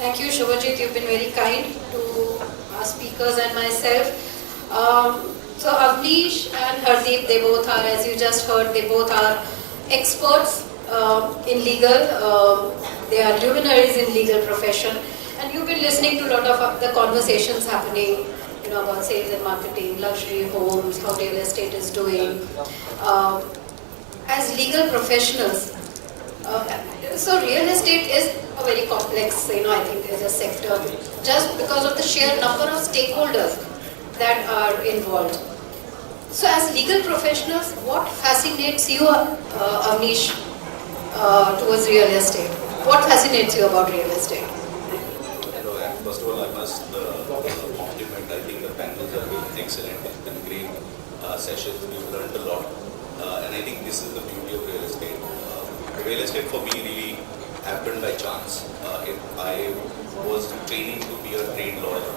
Thank you, Shubhajit. You've been very kind to our speakers and myself. So Avnish and Hardeep, they both are, as you just heard, they both are experts in legal. They are luminaries in legal profession. And you've been listening to a lot of the conversations happening, about sales and marketing, luxury homes, how real estate is doing. As legal professionals, so real estate is a very complex, I think, as a sector, just because of the sheer number of stakeholders that are involved. So as legal professionals, what fascinates you, Avnish, towards real estate? What fascinates you about real estate? First of all, I must compliment. I think the panels have been excellent. It's been great sessions. We've learned a lot. And I think this is the beauty of real estate. Real estate for me really happened by chance. I was training to be a trade lawyer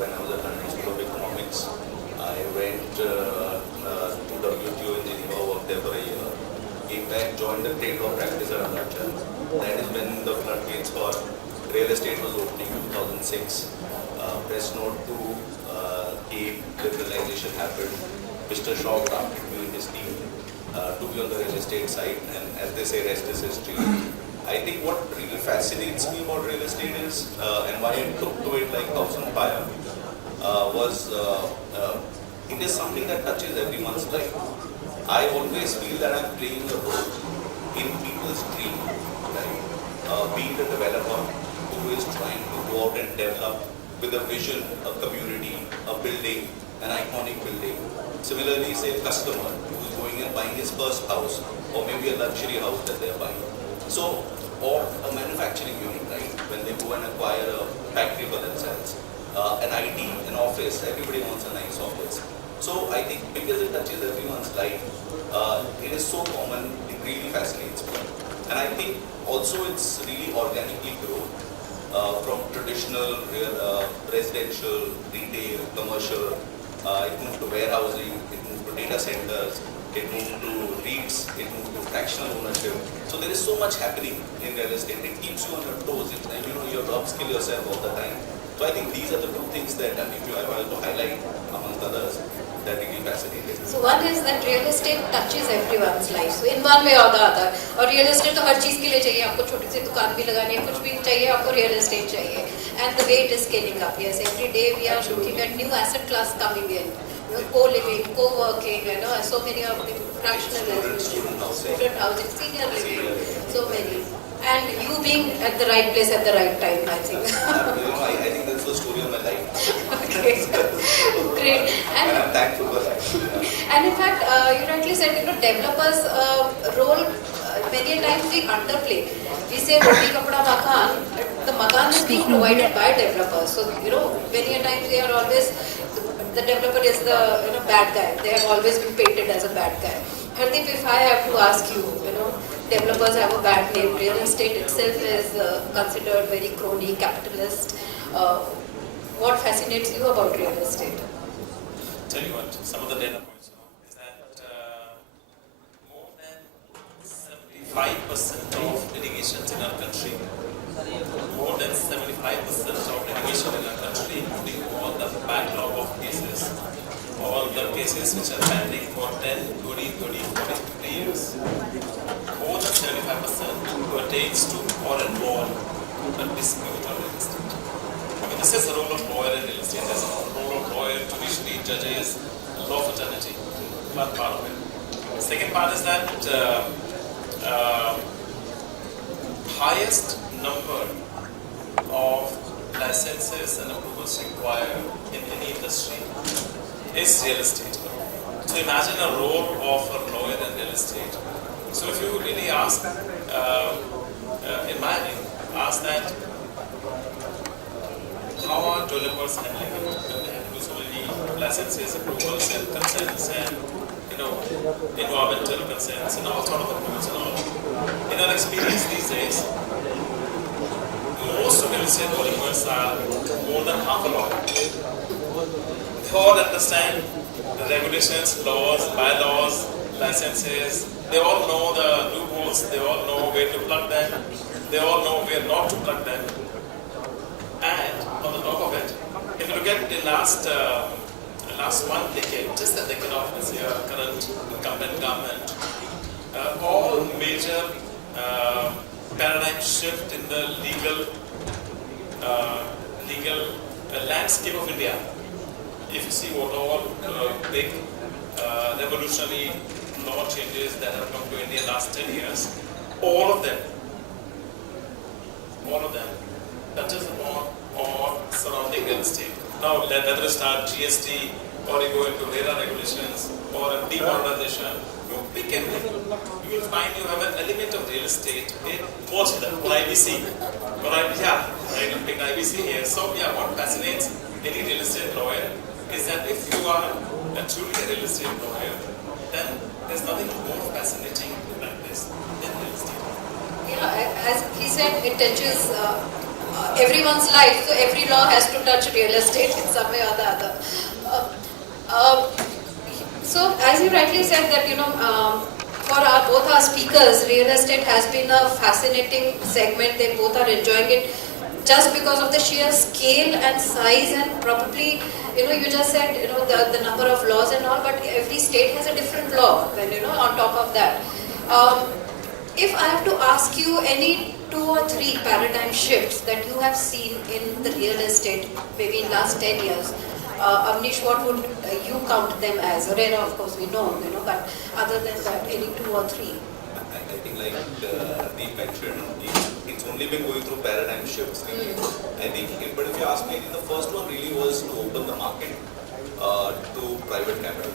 when I was at London School of Economics. I went to WTO in Geneva, worked there for a year. Came back, joined the trade law practice at Arunachal. That is when the floodgates for real estate was opening in 2006. Press note 2 came, liberalization happened. Mr. Shaw drafted me and his team to be on the real estate side, and as they say, rest is history. I think what really fascinates me about real estate is, and why I took to it like house on fire, was it is something that touches everyone's life. I always feel that I'm playing a role in people's dream, right? Being the developer who is trying to go out and develop with a vision, a community, a building, an iconic building. Similarly, say a customer who is going and buying his first house, or maybe a luxury house that they are buying. So, or a manufacturing unit, right? When they go and acquire a factory for themselves. An IT, an office, everybody wants a nice office. So I think because it touches everyone's life, it is so common, it really fascinates me. And I think also it's really organically grown from traditional residential, retail, commercial. It moved to warehousing, it moved to data centers, it moved to REITs, it moved to fractional ownership. So there is so much happening in real estate. It keeps you on your toes. You have to upskill yourself all the time. So I think these are the two things that I want to highlight amongst others that really fascinated. So one is that real estate touches everyone's life. So in one way or the other. और real estate तो हर चीज़ के लिए चाहिए. आपको छोटी सी दुकान भी लगानी है, कुछ भी चाहिए, आपको real estate चाहिए. And the way it is scaling up. Yes, every day we are looking at new asset class coming in. Co-living, co-working, so many of the fractional student housing, senior living, so many. And you being at the right place at the right time, I think. I think that's the story of my life. Okay. Great. And I'm thankful for that. And in fact, you rightly said, developers' role, many times we underplay. We say roti kapda makan, the makan is being provided by developers. So, many a times we are always, the developer is the bad guy. They have always been painted as a bad guy. Hardeep, if I have to ask you, developers have a bad name. Real estate itself is considered very crony, capitalist. What fascinates you about real estate? Tell you what, some of the data points is that more than 75% of litigations in our country, more than 75% of litigation in our country, including all the backlog of cases, all the cases which are pending for 10, 20, 30, 40, 50 years, more than 75% pertains to or involve a dispute on real estate. This is the role of lawyer in real estate. There's a role of lawyer, judiciary, judges, law fraternity. One part of it. The second part is that highest number of licenses and approvals required in any industry is real estate. So imagine a role of a lawyer in real estate. So if you really ask, in my view, ask that, how are developers handling it? They have to do so many licenses, approvals, and consents, and environmental consents, and all sort of approvals and all. In our experience these days, most real estate developers are more than half a lawyer. They all understand the regulations, laws, bylaws, licenses. They all know the loopholes. They all know where to plug them. They all know where not to plug them. top of it. If you look at the last one decade, just the decade of this year, current incumbent government, all major paradigm shift in the legal landscape of India. If you see what all big revolutionary law changes that have come to India in the last 10 years, all of them touches upon or surrounding real estate. Now, whether you start GST or you go into RERA regulations or a demonetization, you pick anything, you will find you have an element of real estate in most of them. Or IBC. I will pick IBC here. So, what fascinates any real estate lawyer is that if you are truly a real estate lawyer, then there's nothing more fascinating like this than real estate. Yeah, as he said, it touches everyone's life, so every law has to touch real estate in some way or the other. So, as you rightly said that, for both our speakers, real estate has been a fascinating segment. They both are enjoying it just because of the sheer scale and size, and probably, you just said, the number of laws and all, but every state has a different law, then, on top of that. If I have to ask you any 2 or 3 paradigm shifts that you have seen in the real estate, maybe in last 10 years, Avnish, what would you count them as? RERA, of course, we know, but other than that, any 2 or 3? I think like Hardeep mentioned, it's only been going through paradigm shifts. I think, but if you ask me, I think the first one really was to open the market to private capital.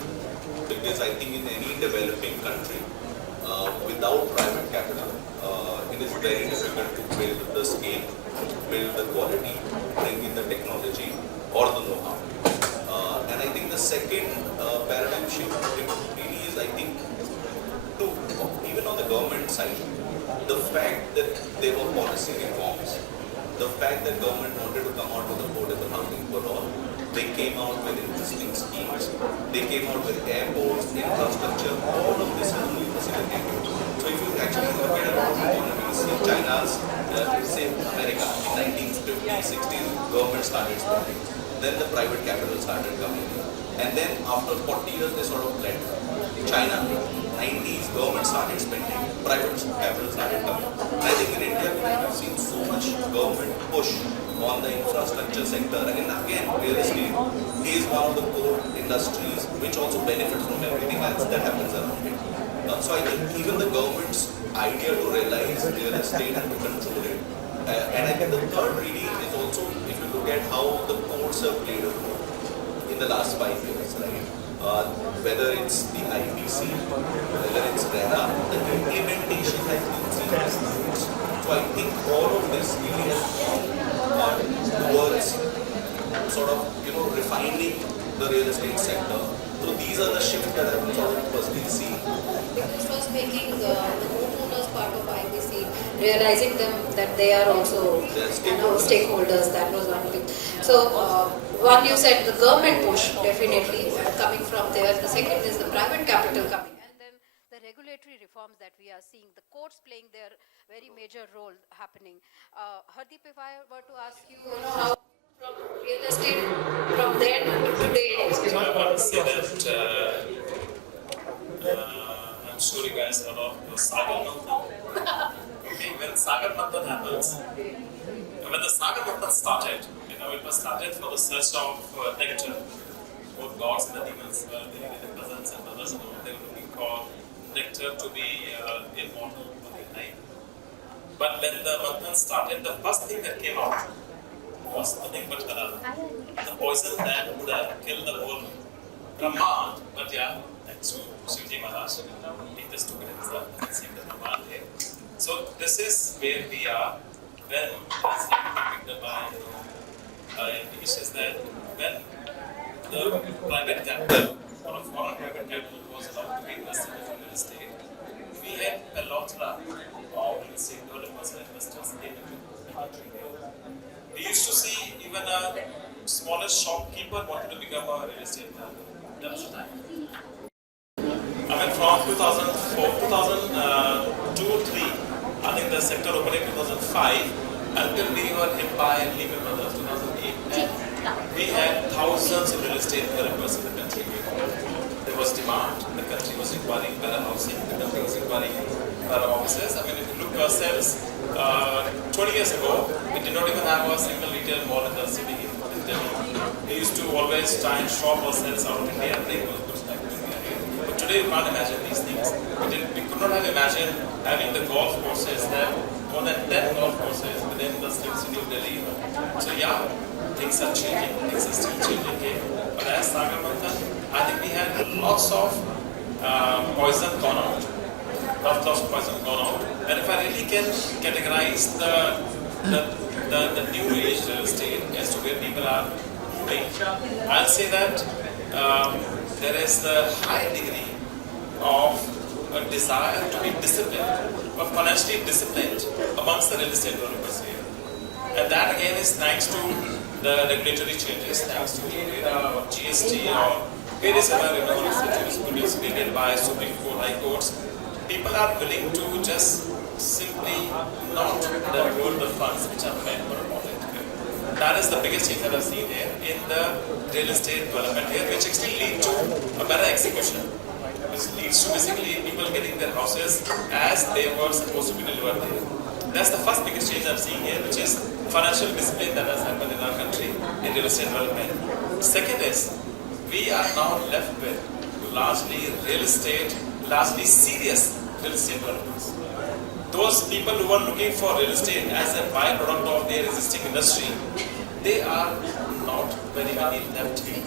Because I think in any developing country, without private capital, it is very difficult to build the scale, build the quality, bring in the technology or the know-how. And I think the second paradigm shift really is, I think, to even on the government side, the fact that there were policy reforms, the fact that government wanted to come out with affordable housing for all, they came out with interesting schemes, they came out with airports, infrastructure, all of this is only facilitated. So if you actually look at our economies, see China's, say America, in 1950s, 60s, government started spending. Then the private capital started coming in. And then after 40 years, they sort of led. China, 90s, government started spending, private capital started coming. And I think in India, we have seen so much government push on the infrastructure sector. And again, real estate is one of the core industries which also benefits from everything else that happens around it. So I think even the government's idea to realize real estate and to control it. And I think the third really is also, if you look at how the courts have played a role in the last 5 years, right? Whether it's the IBC, whether it's RERA, the implementation has been seen. So I think all of this really has gone towards sort of, refining the real estate sector. So these are the shifts that I've sort of personally seen. Because it was making the homeowners part of IBC, realizing them that they are also stakeholders. That was one thing. So one, you said the government push, definitely coming from there. The second is the private capital coming, and then the regulatory reforms that we are seeing, the courts playing their very major role happening. Hardeep, if I were to ask you, how from real estate from then to today. I want to say that I'm sure you guys heard of the Sagar Manthan. Okay, when Sagar Manthan happens, when the Sagar Manthan started, it was started for the search of negative, both gods and the demons, the cousins and brothers, they were looking for nectar to be immortal, right? But when the Manthan started, the first thing that came out was nothing but halal. The poison that would have killed the whole Brahman, but thanks to Shivji Maharaj, he just took it himself and saved the Brahman here. So this is where we are when, as picked up by Avnish, is that when the private capital or a foreign private capital was allowed to be invested in real estate, we had a lot of real estate developers and investors in the country. We used to see even a smallest shopkeeper wanted to become a real estate developer. That was the time. I mean, from 2004, 2002 or 3, I think the sector opened in 2005 until we were hit by Lehman Brothers 2008 and we had thousands of real estate developers in the country. There was demand, the country was requiring better housing, the country was requiring better offices. I mean, if you look ourselves, 20 years ago, we did not even have a single retail mall in the city. We used to always try and shop ourselves out of India and bring those goods back to India. But today, we can't imagine these things. We could not have imagined having the golf courses, there more than 10 golf courses within the city of Delhi. So yeah, things are changing, things are still changing here. But as Sagar Manthan, I think we had lots of poison gone out. Lots of poison gone out. And if I really can categorize the new age real estate as to where people are moving, I'll say that there is a high degree of a desire to be disciplined, or financially disciplined amongst the real estate developers here. And that again is thanks to the regulatory changes, thanks to GST or various other initiatives created by Supreme Court, High Courts. People are willing to just simply not divert the funds which are meant for a project. That is the biggest change that I've seen here in the real estate development here, which actually leads to a better execution. Which leads to basically people getting their houses as they were supposed to be delivered there. That's the first biggest change I'm seeing here, which is financial discipline that has happened in our country in real estate development. Second is, we are now left with largely serious real estate developers. Those people who are looking for real estate as a byproduct of their existing industry, they are not very many left here.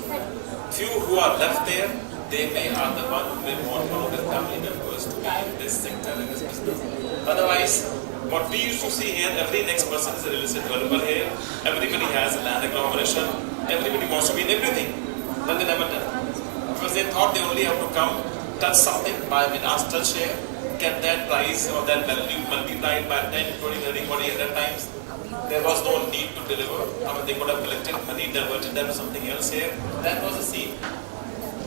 Few who are left there, they are the one who may want one of their family members to be in this sector, in this business. Otherwise, what we used to see here, every next person is a real estate developer here. Everybody has a land agglomeration. Everybody wants to be in everything. But they never done. Because they thought they only have to come, touch something by last touch here, get that price or that value multiplied by 10, 20, 30, 40 other times. There was no need to deliver. I mean, they could have collected money, diverted them to something else here. That was the scene,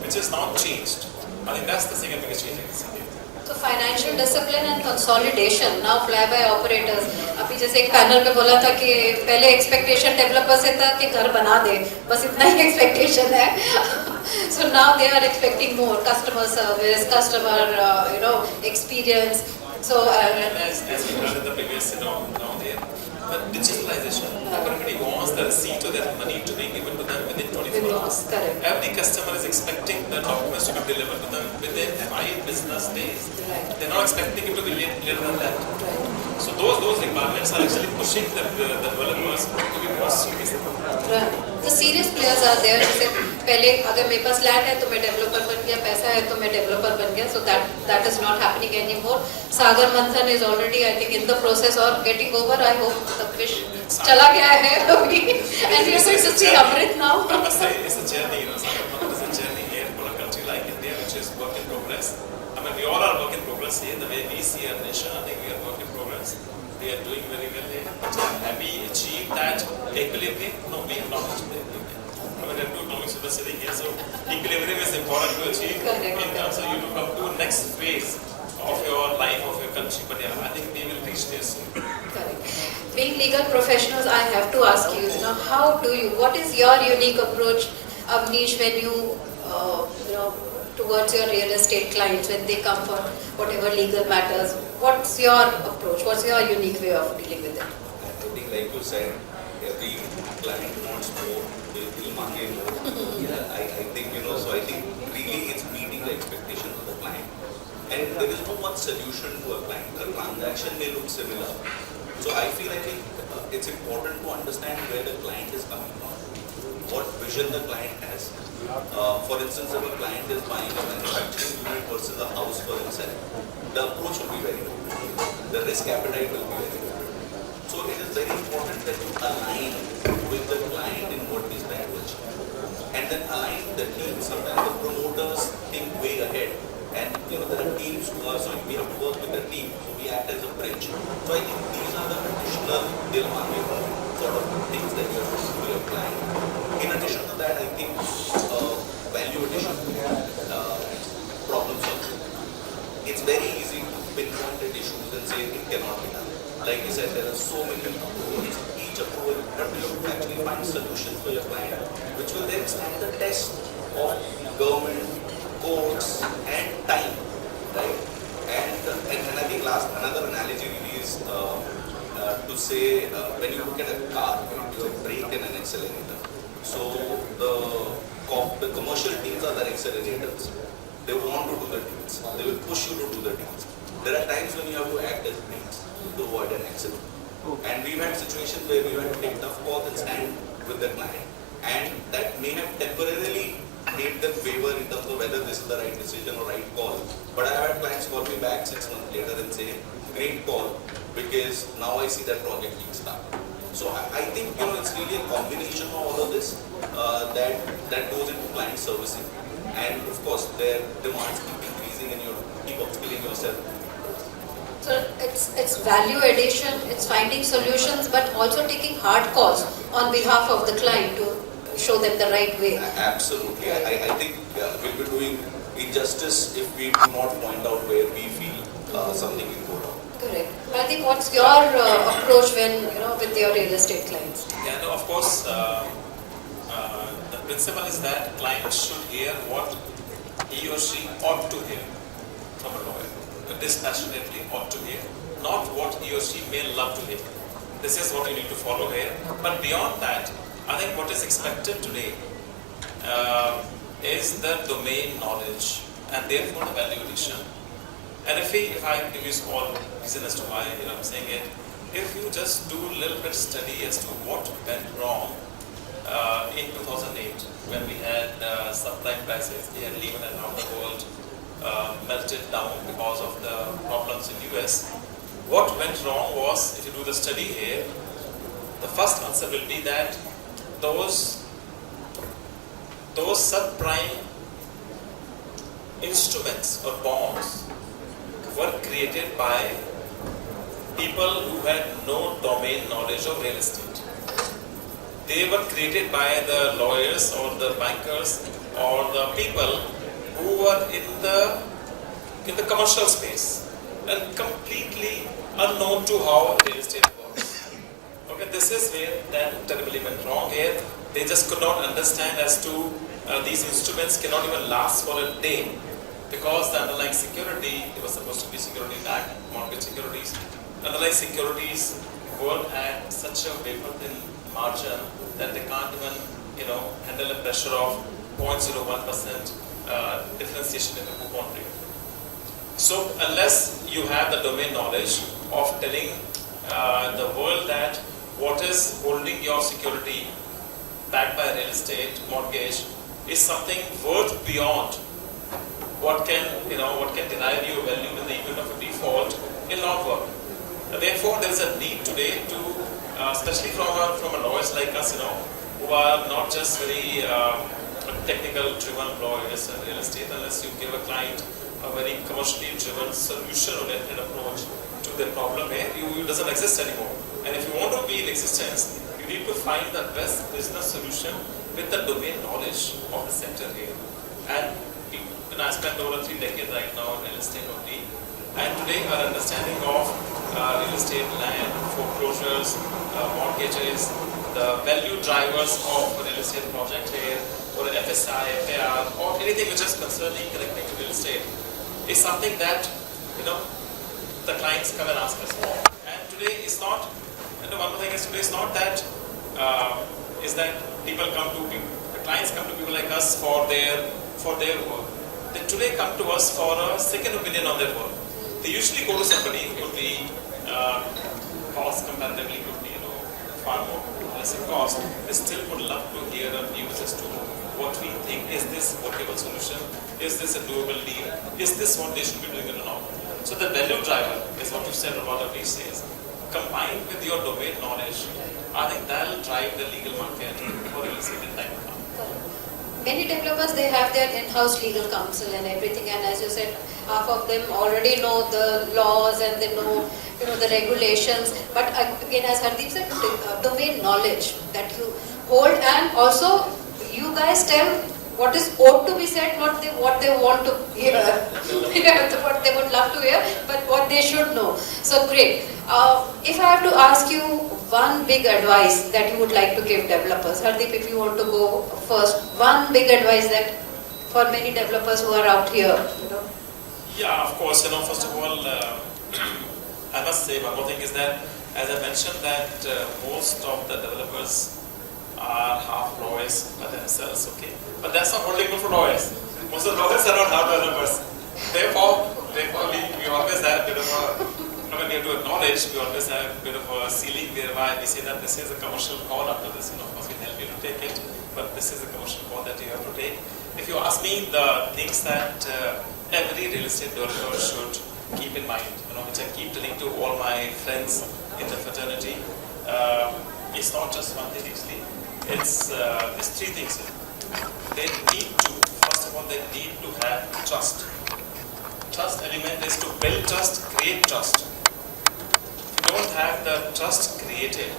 which has now changed. I think that's the second biggest change in the city. So financial discipline and consolidation, now fly-by operators. अभी जैसे एक panel में बोला था कि पहले expectation developer से था कि घर बना दे, बस इतना ही एक्सपेक्टेशन है. So now they are expecting more customer service, customer experience. So as we heard in the previous down there, the digitalization. Everybody wants the receipt of their money to be given to them within 24 hours. Correct. Every customer is expecting the documents to be delivered to them within 5 business days. Right. They're not expecting it to be later than that. Right. So those requirements are actually pushing the developers to be more serious. Right. The serious players are there. जैसे पहले अगर मेरे पास land है तो मैं developer बन गया, पैसा है तो मैं डेवलपर बन गया. So that is not happening anymore. Sagar Manthan is already, I think, in the process or getting over. I hope the fish चला गया है अभी. And we are going to see Amrit now. I must say, it's a journey. Sagar Manthan is a journey here for a country like India, which is work in progress. I mean, we all are work in progress here. The way we see our nation, I think we are work in progress. We are doing very well here. But have we achieved that equilibrium? No, we have not achieved that equilibrium. I mean, there are two economics of the city here, so equilibrium is important to achieve in terms of you to come to the next phase of your life, of your country. But yeah, I think we will reach there soon. Correct. Being legal professionals, I have to ask you, what is your unique approach, Avnish, when you towards your real estate clients when they come for whatever legal matters? What's your approach? What's your unique way of dealing with it? I think, like you said, every client wants more, will market more. I think, so I think really it's meeting the expectations of the client. And there is no one solution to a client. The transaction may look similar. So I feel like it's important to understand where the client is coming from, what vision the client has. For instance, if a client is buying a manufacturing unit versus a house for himself, the approach will be very different. The risk appetite will be very different. So it is very important that you align with the client in what is trying to achieve. And then align the team. Sometimes the promoters think way ahead. And there are teams who are, so we have to work with the team. So we act as a bridge. So I think these are the additional sort of things that you have to do for your client. In addition to that, I think value addition, problem solving. It's very easy to pinpoint at issues and say it cannot be done. Like you said, there are so many approvals. Each approval powerful, but you have to actually find solutions for your client, which will then stand the test of government, courts, and time, right? And I think another analogy really is to say when you look at a car, right, you have brake and an accelerator. So the commercial teams are the accelerators. They want to do the deals. They will push you to do the deals. There are times when you have to act as brakes to avoid an accident. And we've had situations where we had to take tough calls and stand with the client. And that may have temporarily made them waver in terms of whether this is the right decision or right call. But I have had clients call me back 6 months later and say, great call, because now I see that project being started. So I think it's really a combination of all of this that goes into client servicing. And of course, their demands keep increasing and you keep upskilling yourself. So it's value addition, it's finding solutions, but also taking hard calls on behalf of the client to show them the right way. Absolutely. I think we'll be doing injustice if we do not point out where we feel something will go wrong. Correct. Hardeep, what's your approach when with your real estate clients? Yeah, no, of course, the principle is that client should hear what he or she ought to hear from a lawyer. Dispassionately ought to hear, not what he or she may love to hear. This is what you need to follow here. But beyond that, I think what is expected today is the domain knowledge and therefore the value addition. And if I give you small reason as to why I'm saying it, if you just do a little bit study as to what went wrong in 2008 when we had subprime crisis, they had Lehman around the world melted down because of the problems in US. What went wrong was, if you do the study here, the first answer will be that those subprime instruments or bonds were created by people who had no domain knowledge of real estate. They were created by the lawyers or the bankers or the people who were in the commercial space and completely unknown to how real estate works. Okay, this is where then terribly went wrong here. They just could not understand as to these instruments cannot even last for a day because the underlying security, it was supposed to be security-backed mortgage securities. Underlying securities were at such a wafer thin margin that they can't even handle the pressure of 0.01% differentiation in the coupon rate. So unless you have the domain knowledge of telling the world that what is holding your security backed by real estate mortgage is something worth beyond what can derive you value in the event of a default, will not work. Therefore, there is a need today to, especially from a lawyers like us, who are not just very technical driven lawyers in real estate, unless you give a client a very commercially driven solution oriented approach to their problem here, it doesn't exist anymore. And if you want to be in existence, you need to find the best business solution with the domain knowledge of the sector here. And I spent over 3 decades right now in real estate only, and today our understanding of real estate, land, foreclosures, mortgages, the value drivers of a real estate project here, or an FSI, FAR, or anything which is concerning connecting to real estate, is something that the clients come and ask us for. And today is not. And one more thing is today is not that the clients come to people like us for their work. They today come to us for a second opinion on their work. They usually go to somebody who could be cost comparatively could be far more less in cost. They still would love to hear our views as to what we think. Is this a workable solution? Is this a doable deal? Is this what they should be doing or not? So the value driver is what you said about Avnish says. Combined with your domain knowledge, I think that will drive the legal market for real estate in time to come. Many developers, they have their in-house legal counsel and everything, and as you said, half of them already know the laws and they know the regulations. But again, as Hardeep said, domain knowledge that you hold, and also you guys tell what is ought to be said, not what they want to hear, what they would love to hear, but what they should know. So great. If I have to ask you, one big advice that you would like to give developers? Hardeep, if you want to go first, one big advice that for many developers who are out here, you know. Yeah, of course. First of all, I must say one more thing is that, as I mentioned, that most of the developers are half lawyers by themselves, okay? But that's not only good for lawyers. Most of the lawyers are not half developers. Therefore we always have a bit of a, when we have to acknowledge, we always have a bit of a ceiling whereby we say that this is a commercial call after this, of course we help you to take it, but this is a commercial call that you have to take. If you ask me, the things that every real estate developer should keep in mind, which I keep telling to all my friends in the fraternity, it's not just one thing actually. It's three things. They need to, first of all, they need to have trust. Trust element is to build trust, create trust. If you don't have the trust created,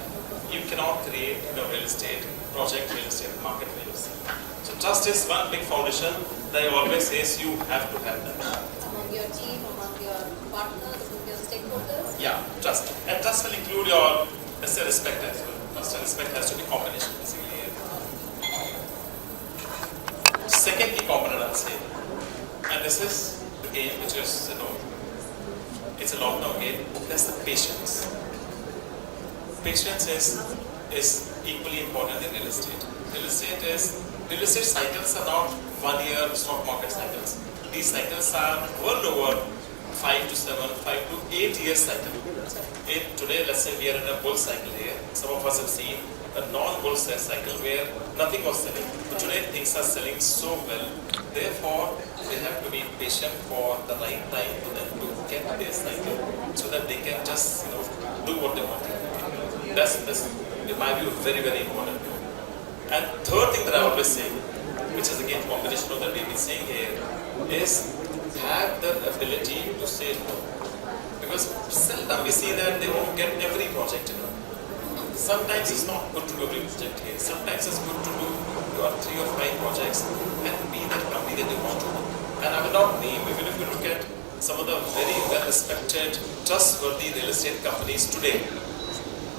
you cannot create real estate project, real estate market, real estate. So trust is one big foundation that I always says you have to have that. Among your team, among your partners, among your stakeholders? Yeah, trust. And trust will include your, let's say, respect as well. Trust and respect has to be combination basically. Second key component I'll say, and this is the game which is, it's a long-term game, that's the patience. Patience is equally important in real estate. Real estate cycles are not 1 year stock market cycles. These cycles are well over 5 to 7, 5 to 8 years cycle. Today, let's say we are in a bull cycle here. Some of us have seen a non-bull cycle where nothing was selling. But today things are selling so well. Therefore, they have to be patient for the right time for them to get their cycle so that they can just do what they want to do. That's in my view very, very important. And third thing that I always say, which is again combination of that we've been saying here, is have the ability to say no. Because seldom we see that they won't get every project. Sometimes it's not good to do every project here. Sometimes it's good to do your 3 or 5 projects and be that company that you want to do. And I will not name, even if you look at some of the very well-respected, trustworthy real estate companies today,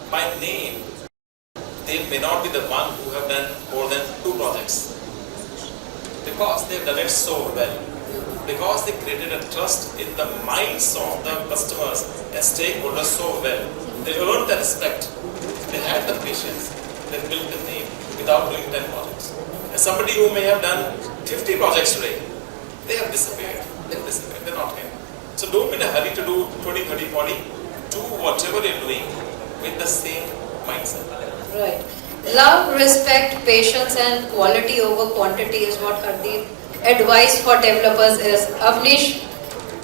by name, they may not be the one who have done more than 2 projects. Because they've done it so well. Because they created a trust in the minds of the customers and stakeholders so well. They earned the respect. They had the patience. They built the name without doing 10 projects. And somebody who may have done 50 projects today, they have disappeared. They've disappeared. They're not here. So don't be in a hurry to do 20, 30, 40. Do whatever you're doing with the same mindset. Right. Love, respect, patience and quality over quantity is what Hardeep advice for developers is. Avnish,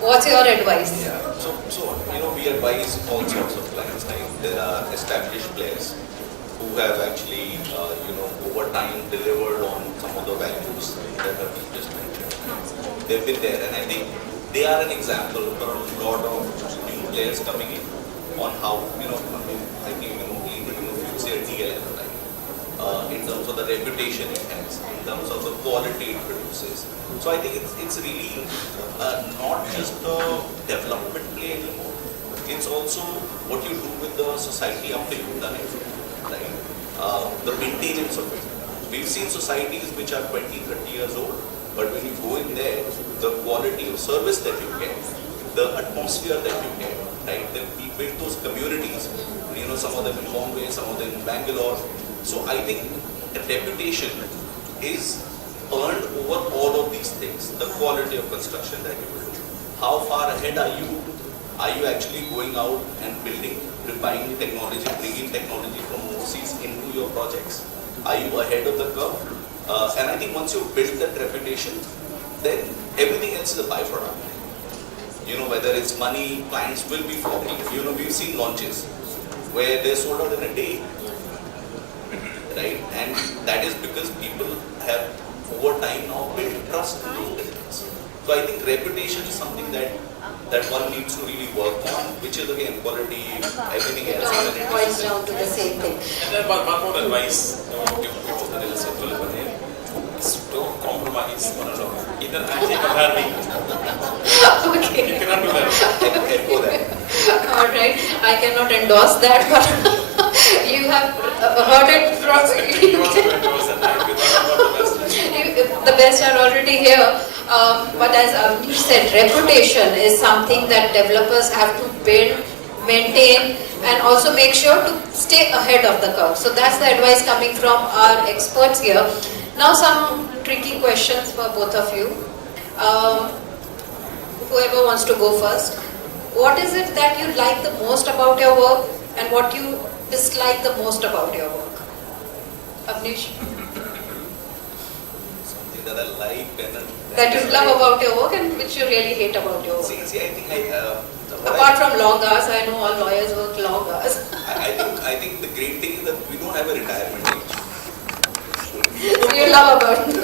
what's your advice? Yeah. So we advise all sorts of clients. There are established players who have actually, over time delivered on some of the values that have been just mentioned. They've been there, and I think they are an example for a lot of new players coming in on how, I think, if you say a DLM, right? In terms of the reputation it has, in terms of the quality it produces. So I think it's really not just a development play anymore. It's also what you do with the society after you've done it, right? The maintenance of it. We've seen societies which are 20, 30 years old, but when you go in there, the quality of service that you get, the atmosphere that you get, right? Then we build those communities, some of them in Bombay, some of them in Bangalore. So I think the reputation is earned over all of these things. The quality of construction that you will do. How far ahead are you? Are you actually going out and building, buying technology, bringing technology from overseas into your projects? Are you ahead of the curve? And I think once you build that reputation, then everything else is a byproduct. Whether it's money, clients will be flocking. We've seen launches where they're sold out in a day. Right? And that is because people have over time now built trust in those businesses. So I think reputation is something that one needs to really work on, which is again quality, everything else. It boils down to the same thing. And then one more advice give to the real estate developer here is don't compromise one another. Either acting or having. Okay. You cannot do that. Echo that. Alright, I cannot endorse that, but have heard it from the best are already here. But as Avnish said, reputation is something that developers have to build, maintain, and also make sure to stay ahead of the curve. So that's the advice coming from our experts here. Now some tricky questions for both of you. Whoever wants to go first. What is it that you like the most about your work and what you dislike the most about your work? Avnish? Something that I like and That you love about your work and which you really hate about your work. See, I think Apart from long hours, I know all lawyers work long hours. I think the great thing is that we don't have a retirement age. So you love about it.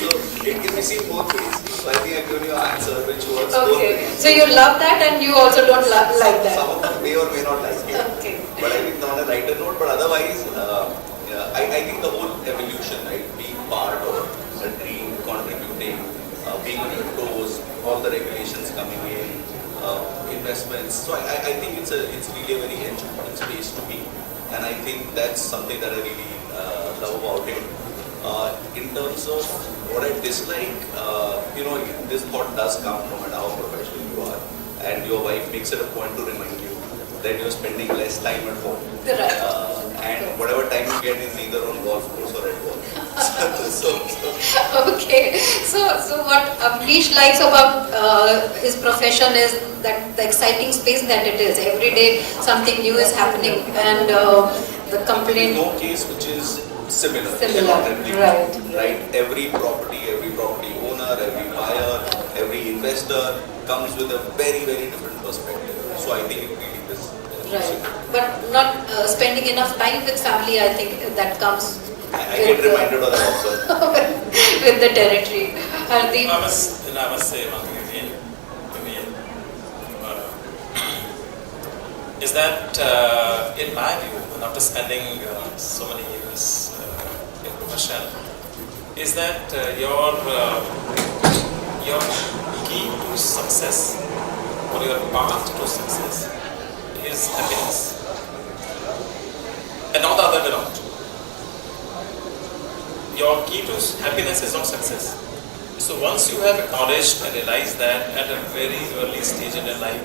So it can be seen both ways. So I think I've given you an answer which works both Okay. ways. So you love that and you also don't like that. Some of them may or may not like it. Okay. But I think on a lighter note, but otherwise, I think the whole evolution, right? Being part of a dream, contributing, being on your toes, all the regulations coming in, investments. So I think it's really a very enjoyable space to be. And I think that's something that I really love about it. In terms of what I dislike, this thought does come from how professional you are. And your wife makes it a point to remind you that you're spending less time at home. Right. And whatever time you get is either on golf course or at work. Okay. So what Avnish likes about his profession is that the exciting space that it is. Every day something new is happening and the complaint. No case which is similar. Similar, right. Every property owner, every buyer, every investor comes with a very, very different perspective. So I think it really is. Right. But not spending enough time with family, I think that comes I get reminded of that also. with the territory. Hardeep? I must say one thing again. Is that in my view, and after spending so many years in profession, is that your key to success or your path to success is happiness, and not the other way around. Your key to happiness is not success. So once you have acknowledged and realized that at a very early stage in your life,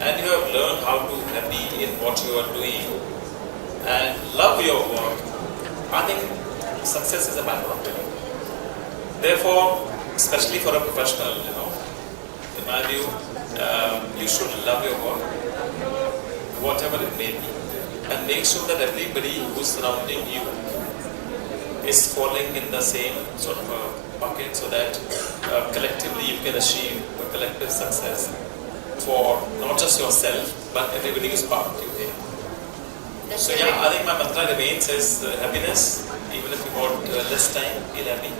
and you have learned how to be happy in what you are doing and love your work, I think success is a byproduct. Therefore, especially for a professional, in my view, you should love your work, whatever it may be, and make sure that everybody who's surrounding you is falling in the same sort of a bucket, so that collectively you can achieve a collective success for not just yourself, but everybody who's part of you there. So yeah, I think my mantra remains is happiness. Even if you got less time, feel happy.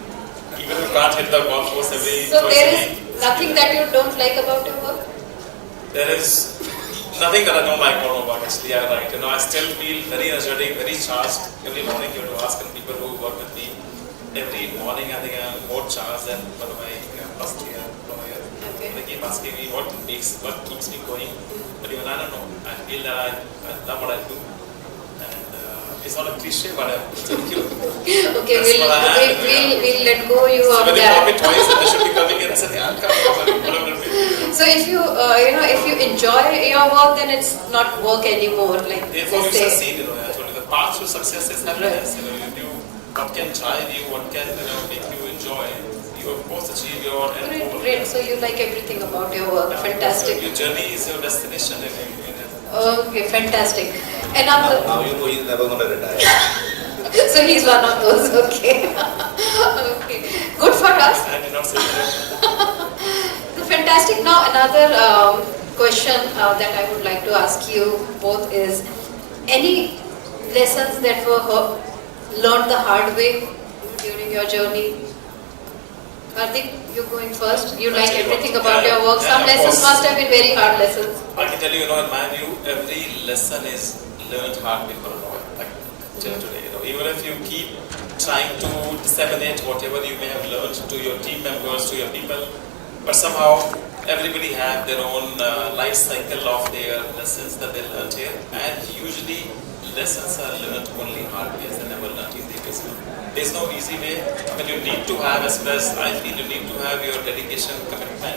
Even if you can't hit the golf course every So twice there a is week. nothing that you don't like about your work? There is nothing that I don't like more about, actually. I'm right. I still feel very energetic, very charged. Every morning you have to ask people who work with me. Every morning I think I'm more charged than one of my first year employer. Okay. They keep asking me what keeps me going. But even I don't know. I feel that I love what I do. And it's not a cliche, but it's a cute. Okay, we'll let go you So of when they call me that. twice and they should be coming in, I said, yeah, I'll come. So if you if you enjoy your work, then it's not work anymore. Like Therefore, you they say. succeed. I told you, the path to success is happiness. What can drive you, what can make you enjoy. You of course achieve your end goal. Great. So you like everything about your work. Fantastic. So your journey is your destination. Okay, fantastic. And now, Now you know he's never going to retire. so he's one of those. Okay. Okay. Good for us. I did not say that. Fantastic. Now another question that I would like to ask you both is, any lessons that were learned the hard way during your journey? Hardeep, you going first. You like everything about your work. Some lessons must have been very hard lessons. I can tell you, in my view, every lesson is learned hard before like till today. Even if you keep trying to disseminate whatever you may have learned to your team members, to your people, but somehow everybody have their own life cycle of their lessons that they learned here, and usually lessons are learned only hard ways and never learned easy ways. There's no easy way. I mean, you need to have, as well as I feel, you need to have your dedication, commitment,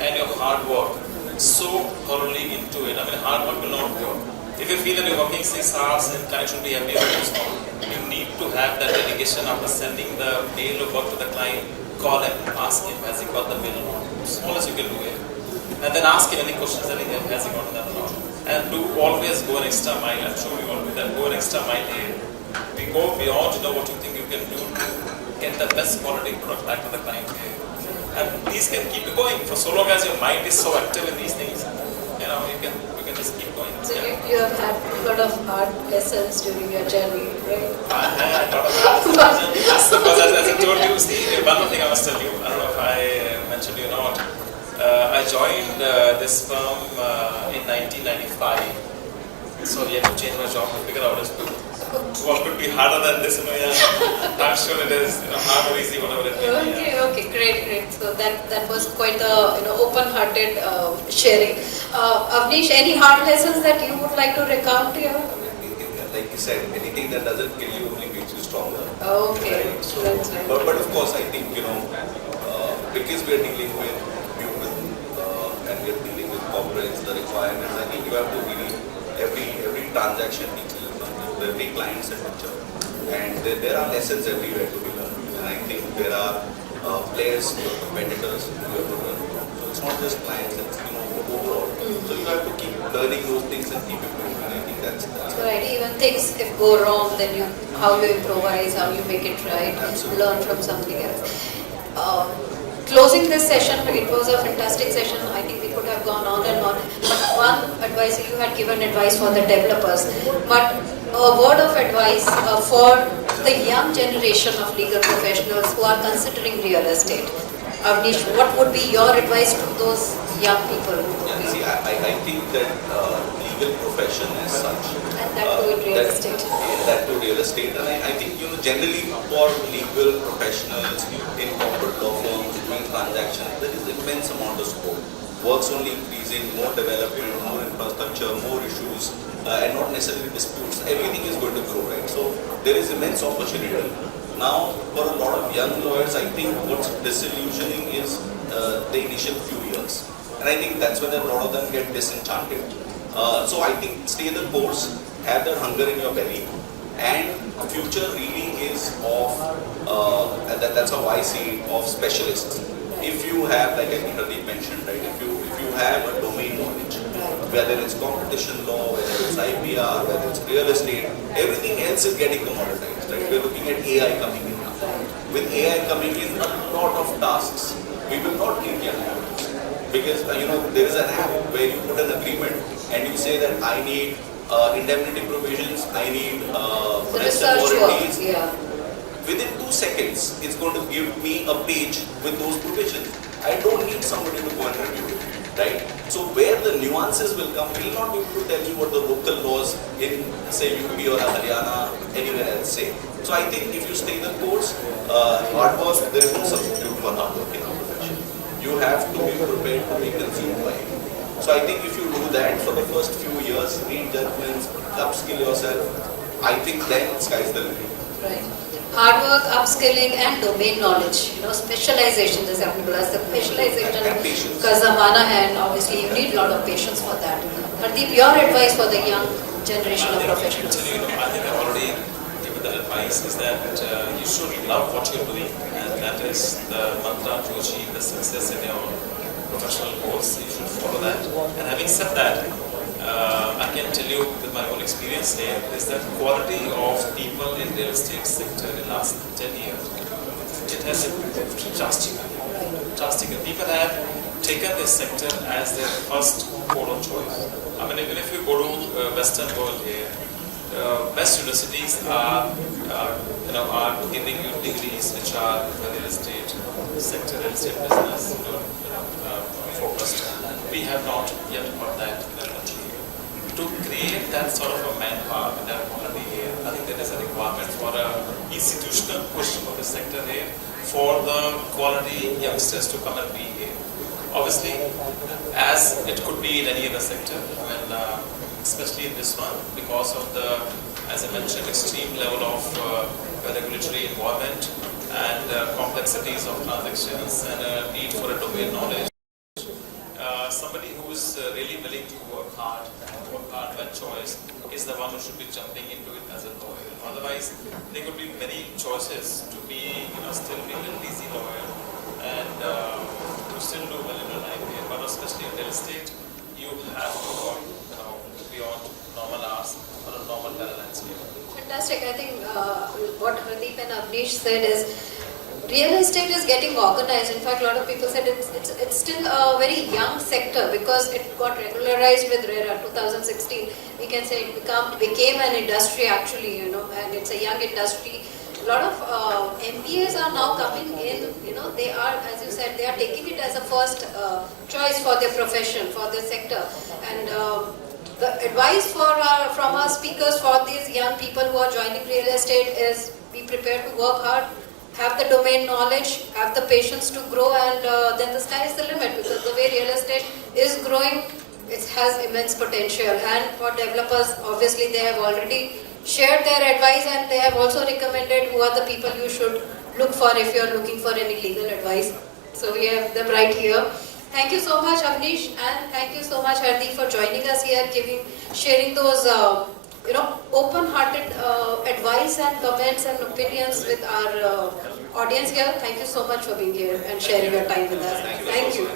and your hard work so thoroughly into it. I mean, hard work will not work. If you feel that you're working 6 hours and connection will be every small, you need to have that dedication after sending the mail or work to the client. Call him, ask him, has he got the mail or not? Small as you can do it. And then ask him any questions that he has he gotten that or not. And do always go an extra mile. I'm sure you all do that. Go an extra mile here. We go beyond what you think you can do to get the best quality product back to the client here. And these can keep you going for so long as your mind is so active in these things. You know, you can just keep going. So you have had a lot of hard lessons during your journey, right? I had a lot of hard lessons. Because as I told you, see, one more thing I must tell you. I don't know if I mentioned you or not. I joined this firm in 1995. So we had to change my job to figure out what could be harder than this. You know, yeah. I'm sure it is. You know, hard or easy, whatever it may be. Okay, great. So that was quite a open-hearted sharing. Avnish, any hard lessons that you would like to recount here? Like you said, anything that doesn't kill you only makes you stronger. Okay, Right? So, that's right. but of course, I think because we are dealing with people and we are dealing with corporates, the requirements. I think you have to really every transaction teaches you something. Every client is a teacher, and there are lessons everywhere to be learned. And I think there are players, competitors who you have to learn from. So it's not just clients; it's overall. So you have to keep learning those things and keep improving. I think that's Right, even things if go wrong, then how you improvise, how you make it right, Absolutely. learn from something else. Closing this session, it was a fantastic session. I think we could have gone on and on. But one advice, you had given advice for the developers. But a word of advice for the young generation of legal professionals who are considering real estate. Avnish, what would be your advice to those young people? Yeah, see, I think that legal profession as such. And that too in real estate. That to real estate. And I think, generally for legal professionals in corporate law firms doing transactions, there is immense amount of scope. Work's only increasing, more development, more infrastructure, more issues, and not necessarily disputes. Everything is going to grow, right? So there is immense opportunity. Now, for a lot of young lawyers, I think what's disillusioning is the initial few years. And I think that's when a lot of them get disenchanted. So I think stay the course, have that hunger in your belly, and future really is of, that's how I see it, of specialists. If you have, like I think Hardeep mentioned, right, if you have a domain knowledge, whether it's competition law, whether it's IPR, whether it's real estate, everything else is getting commoditized, right? We're looking at AI coming in now. With AI coming in, a lot of tasks, we will not need young lawyers. Because, there is an app where you put an agreement and you say that I need indemnity provisions, I need rest and warranties. Yeah. Within 2 seconds, it's going to give me a page with those provisions. I don't need somebody to go and review it, right? So where the nuances will come, we'll not be able to tell you what the local laws in, say, UP or Haryana, anywhere else say. So I think if you stay the course, hard work, there is no substitute for hard work in our profession. You have to be prepared to be consumed by it. So I think if you do that for the first few years, read judgments, upskill yourself, I think then sky's the limit. Right. Hard work, upskilling and domain knowledge, specialization, जैसे आपने बोला, specialization And patience. का ज़माना है, and obviously you need a lot of patience for that. Hardeep, your advice for the young generation of professionals? I think I've already given that advice, is that you should love what you're doing, and that is the mantra to achieve the success in your professional goals. You should follow that. And having said that, I can tell you with my own experience here is that quality of people in real estate sector in the last 10 years, it has improved drastically. People have taken this sector as their first port of choice. I mean, even if you go to Western world here, best universities are giving you degrees which are the real estate sector, real estate business focused. We have not yet got that in our country. To create that sort of a manpower with that quality here, I think there is a requirement for an institutional push for the sector here, for the quality youngsters to come and be here. Obviously, as it could be in any other sector, when especially in this one, because of the, as I mentioned, extreme level of regulatory environment and complexities of transactions and a need for a domain knowledge. Somebody who is really willing to work hard by choice is the one who should be jumping into it as a lawyer. Otherwise, there could be many choices to be, still be a little easy lawyer and to still do well in your life here. But especially in real estate, you have to work beyond normal hours or a normal landscape. Fantastic. I think what Hardeep and Avnish said is real estate is getting organized. In fact, a lot of people said it's still a very young sector because it got regularized with RERA 2016. We can say it became an industry actually, and it's a young industry. A lot of MBAs are now coming in, they are, as you said, they are taking it as a first choice for their profession, for their sector. And the advice from our speakers for these young people who are joining real estate is be prepared to work hard, have the domain knowledge, have the patience to grow, and then the sky is the limit, because the way real estate is growing, it has immense potential. And for developers, obviously they have already shared their advice, and they have also recommended who are the people you should look for if you are looking for any legal advice. So we have them right here. Thank you so much, Avnish, and thank you so much, Hardeep, for joining us here, sharing those open-hearted advice and comments and opinions with our audience here. Thank you so much for being here and sharing your time with us. Thank you.